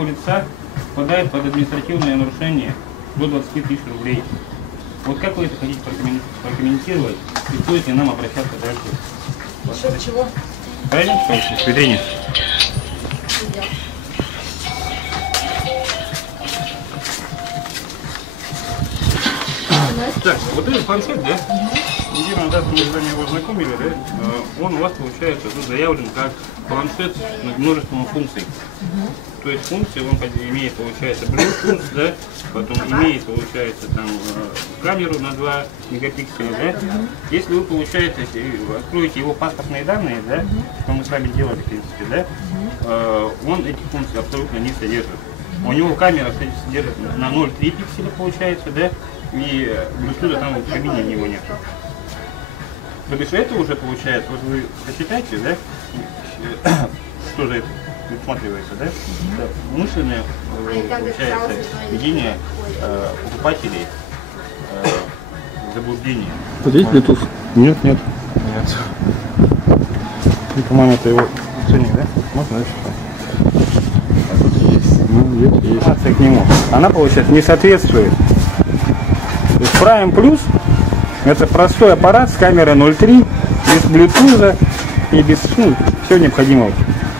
такого лица попадает под административное нарушение до 20 000 рублей. Вот как вы это хотите прокомментировать и стоит ли нам обращаться дальше? Насчет чего? Правильно, с зрения? Так, вот этот планшет, да? Неделю назад мы с вами его знакомили, да? Он у вас, получается, тут заявлен как планшет с множеством функций. То есть функции он имеет, получается, Bluetooth, да? Потом имеет, получается, там камеру на 2 мегапикселя, да? Если вы, получается, откроете его паспортные данные, да? Что мы с вами делали, в принципе, да? Он эти функции абсолютно не содержит. У него камера содержит на 0,3 пикселя, получается, да? И Bluetooth там в кабине него нет. То есть это уже получается, вот вы посчитайте, да? Что же это усматривается, да? Это умышленное, получается, введение покупателей заблуждение. Вот здесь Bluetooth? Нет. И, по-моему, это его ценник, да? Можно дальше? Есть. Информация к нему. Она, получается, не соответствует. То есть Prime Plus это простой аппарат с камерой 0.3, без Bluetooth и без всего необходимого.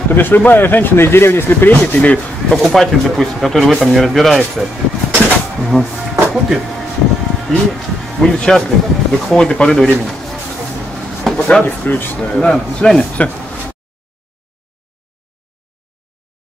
То есть любая женщина из деревни, если приедет, или покупатель, допустим, который в этом не разбирается, купит и будет счастлив до какой-то поры до времени. Пока не включится, наверное. Да, до свидания. Все.